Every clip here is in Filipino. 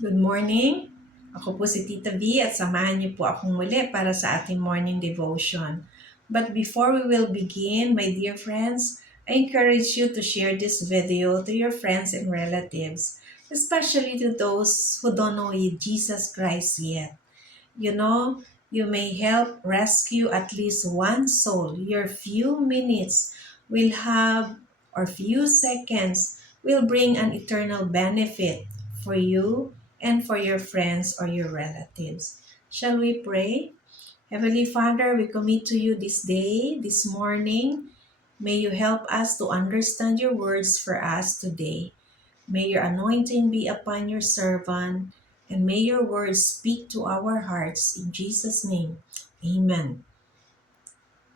Good morning. Ako po si Tita V at samahan niyo po akong muli para sa ating morning devotion. But before we will begin, my dear friends, I encourage you to share this video to your friends and relatives, especially to those who don't know Jesus Christ yet. You know, you may help rescue at least one soul. Your few minutes will have, or few seconds, will bring an eternal benefit for you and for your friends or your relatives. Shall we pray? Heavenly Father, we commit to you this day, this morning. May you help us to understand your words for us today. May your anointing be upon your servant, and may your words speak to our hearts. In Jesus' name, Amen.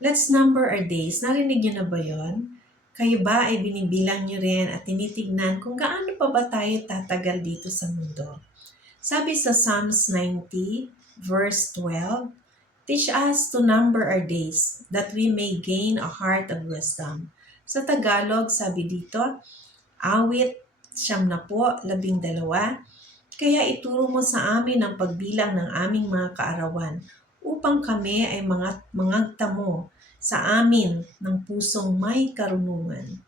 Let's number our days. Narinig niyo na ba yon? Kayo ba ay binibilang niyo rin at tinitignan kung gaano pa ba tayo tatagal dito sa mundo? Sabi sa Psalms 90, verse 12, "Teach us to number our days, that we may gain a heart of wisdom." Sa Tagalog, sabi dito, awit 12, kaya ituro mo sa amin ang pagbilang ng aming mga kaarawan, upang kami ay mangagtamo sa amin ng pusong may karunungan.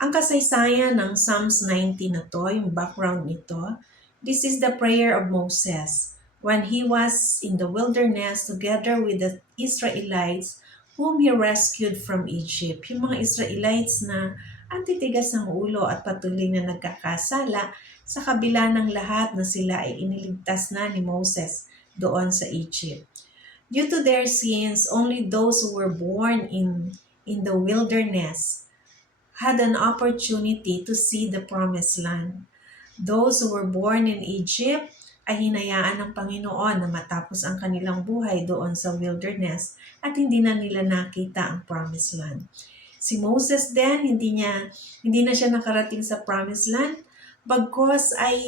Ang kasaysayan ng Psalms 90 na to, yung background nito, this is the prayer of Moses when he was in the wilderness together with the Israelites whom he rescued from Egypt. Yung mga Israelites na antitigas ng ulo at patuloy na nagkakasala sa kabila ng lahat na sila ay iniligtas na ni Moses doon sa Egypt. Due to their sins, only those who were born in the wilderness had an opportunity to see the promised land. Those who were born in Egypt ay hinayaan ng Panginoon na matapos ang kanilang buhay doon sa wilderness at hindi na nila nakita ang promised land. Si Moses din, hindi na siya nakarating sa promised land, bagkos ay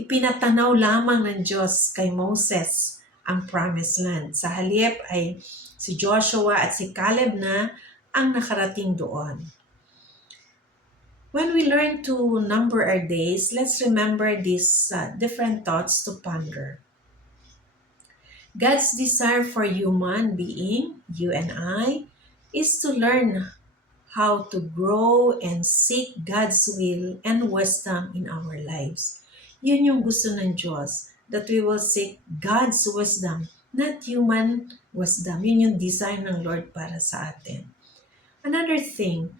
ipinatanaw lamang ng Diyos kay Moses ang promised land. Sa halip ay si Joshua at si Caleb na ang nakarating doon. When we learn to number our days, let's remember these different thoughts to ponder. God's desire for human being, you and I, is to learn how to grow and seek God's will and wisdom in our lives. Yun yung gusto ng Diyos, that we will seek God's wisdom, not human wisdom. Yun yung design ng Lord para sa atin. Another thing,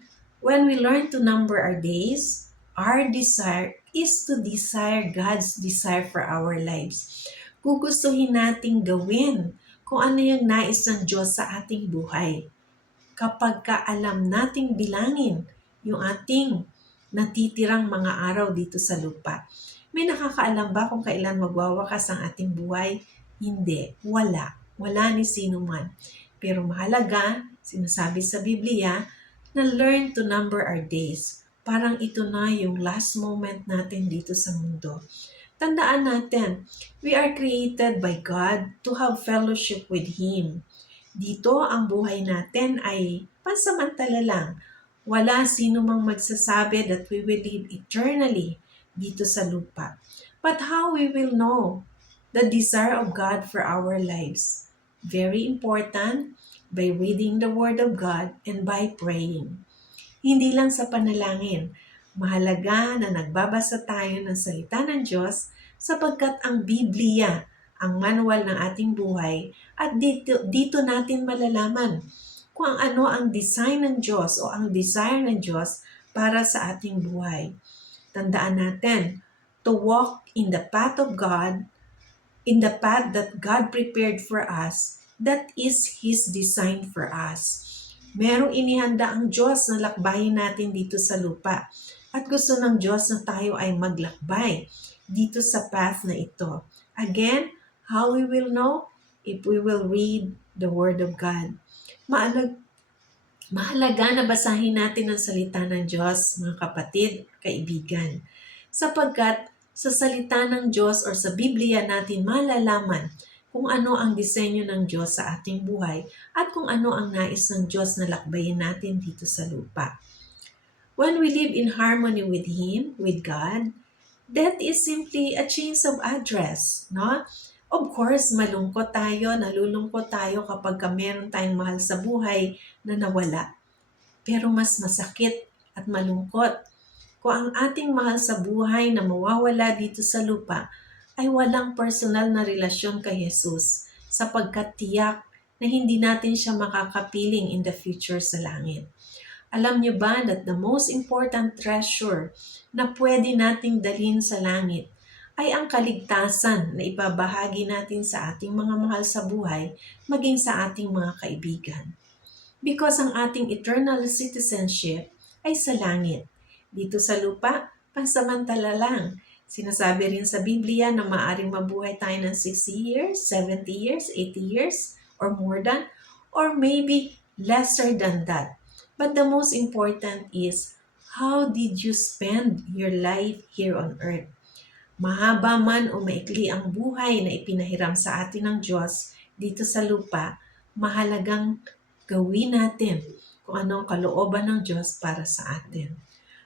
when we learn to number our days, our desire is to desire God's desire for our lives. Gugustuhin nating gawin kung ano yung nais ng Diyos sa ating buhay. Kapag alam nating bilangin yung ating natitirang mga araw dito sa lupa. May nakakaalam ba kung kailan magwawakas ang ating buhay? Hindi. Wala. Wala ni sino man. Pero mahalaga, sinasabi sa Biblia, na learn to number our days. Parang ito na yung last moment natin dito sa mundo. Tandaan natin, we are created by God to have fellowship with Him. Dito, ang buhay natin ay pansamantala lang. Wala sino mang magsasabi that we will live eternally dito sa lupa. But how we will know the desire of God for our lives? Very important, by reading the Word of God and by praying. Hindi lang sa panalangin. Mahalaga na nagbabasa tayo ng salita ng Diyos sapagkat ang Biblia, ang manual ng ating buhay, at dito natin malalaman kung ano ang design ng Diyos o ang desire ng Diyos para sa ating buhay. Tandaan natin, to walk in the path of God, in the path that God prepared for us, that is His design for us. Merong inihanda ang Diyos na lakbayin natin dito sa lupa. At gusto ng Diyos na tayo ay maglakbay dito sa path na ito. Again, how we will know? If we will read the Word of God. Mahalaga na basahin natin ang salita ng Diyos, mga kapatid, kaibigan. Sapagkat sa salita ng Diyos or sa Biblia natin malalaman kung ano ang disenyo ng Diyos sa ating buhay at kung ano ang nais ng Diyos na lakbayin natin dito sa lupa. When we live in harmony with Him, with God, Death is simply a change of address, no? Of course, malungkot tayo, nalulungkot tayo kapag meron tayong mahal sa buhay na nawala. Pero mas masakit at malungkot kung ang ating mahal sa buhay na mawawala dito sa lupa ay walang personal na relasyon kay Jesus, sapagkat tiyak na hindi natin siya makakapiling in the future sa langit. Alam niyo ba that the most important treasure na pwede nating dalhin sa langit ay ang kaligtasan na ibabahagi natin sa ating mga mahal sa buhay, maging sa ating mga kaibigan. Because ang ating eternal citizenship ay sa langit. Dito sa lupa, pansamantala lang. Sinasabi rin sa Biblia na maaaring mabuhay tayo ng 60 years, 70 years, 80 years, or more than, or maybe lesser than that. But the most important is, how did you spend your life here on earth? Mahaba man o maikli ang buhay na ipinahiram sa atin ng Diyos dito sa lupa, mahalagang gawin natin kung anong kalooban ng Diyos para sa atin.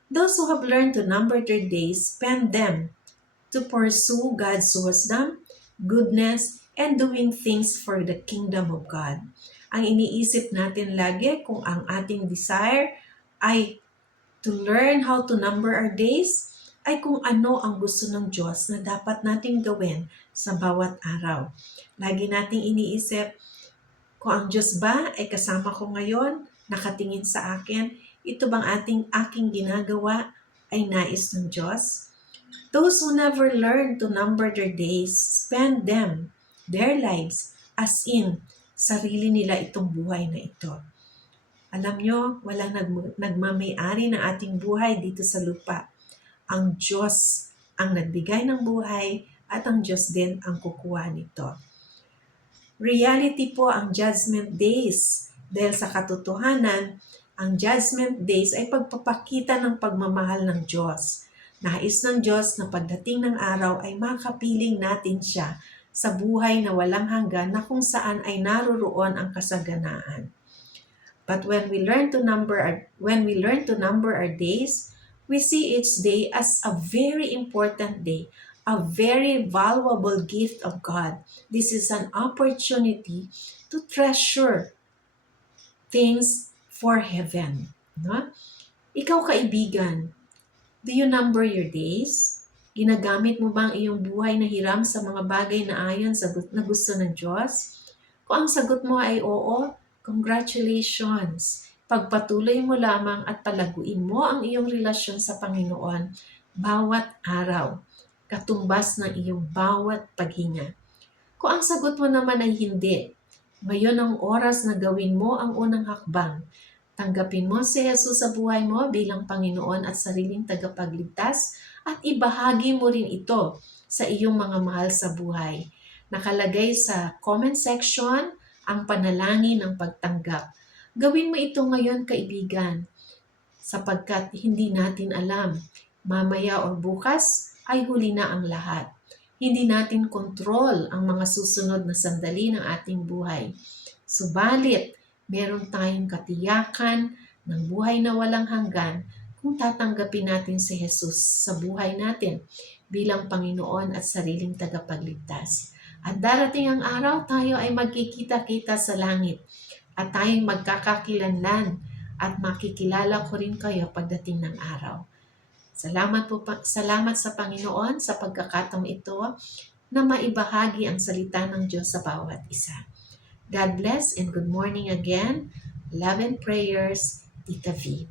Those who have learned to number their days, spend them to pursue God's wisdom, goodness, and doing things for the kingdom of God. Ang iniisip natin lagi kung ang ating desire ay to learn how to number our days, ay kung ano ang gusto ng Diyos na dapat nating gawin sa bawat araw. Lagi nating iniisip, kung ang Diyos ba ay kasama ko ngayon, nakatingin sa akin, ito bang aking ginagawa ay nais ng Diyos? Those who never learn to number their days, spend their lives, as in, sarili nila itong buhay na ito. Alam nyo, walang nagmamayari ng ating buhay dito sa lupa. Ang Diyos ang nagbigay ng buhay at ang Diyos din ang kukuha nito. Reality po ang judgment days. Dahil sa katotohanan, ang judgment days ay pagpapakita ng pagmamahal ng Diyos. Nais ng Diyos na pagdating ng araw ay makapiling natin siya sa buhay na walang hanggan na kung saan ay naroroon ang kasaganaan. But when we learn to number our days, we see each day as a very important day, a very valuable gift of God. This is an opportunity to treasure things for heaven. No? Ikaw kaibigan, do you number your days? Ginagamit mo ba ang iyong buhay na hiram sa mga bagay na ayon sa na gusto ng Diyos? Kung ang sagot mo ay oo, congratulations! Pagpatuloy mo lamang at palaguin mo ang iyong relasyon sa Panginoon bawat araw, katumbas ng iyong bawat paghinga. Kung ang sagot mo naman ay hindi, ngayon ang oras na gawin mo ang unang hakbang. Tanggapin mo si Jesus sa buhay mo bilang Panginoon at sariling tagapagligtas at ibahagi mo rin ito sa iyong mga mahal sa buhay. Nakalagay sa comment section ang panalangin ng pagtanggap. Gawin mo ito ngayon, kaibigan, sapagkat hindi natin alam, mamaya o bukas ay huli na ang lahat. Hindi natin kontrol ang mga susunod na sandali ng ating buhay. Subalit, meron tayong katiyakan ng buhay na walang hanggan kung tatanggapin natin si Jesus sa buhay natin bilang Panginoon at sariling tagapagligtas. At darating ang araw, tayo ay magkikita-kita sa langit at tayong magkakakilanlan at makikilala ko rin kayo pagdating ng araw. Salamat sa Panginoon sa pagkakataong ito na maibahagi ang salita ng Diyos sa bawat isa. God bless and good morning again. Love and prayers, Tita V.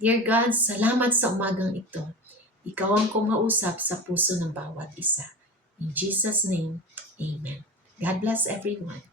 Dear God, salamat sa umagang ito. Ikaw ang kumausap sa puso ng bawat isa. In Jesus' name, Amen. God bless everyone.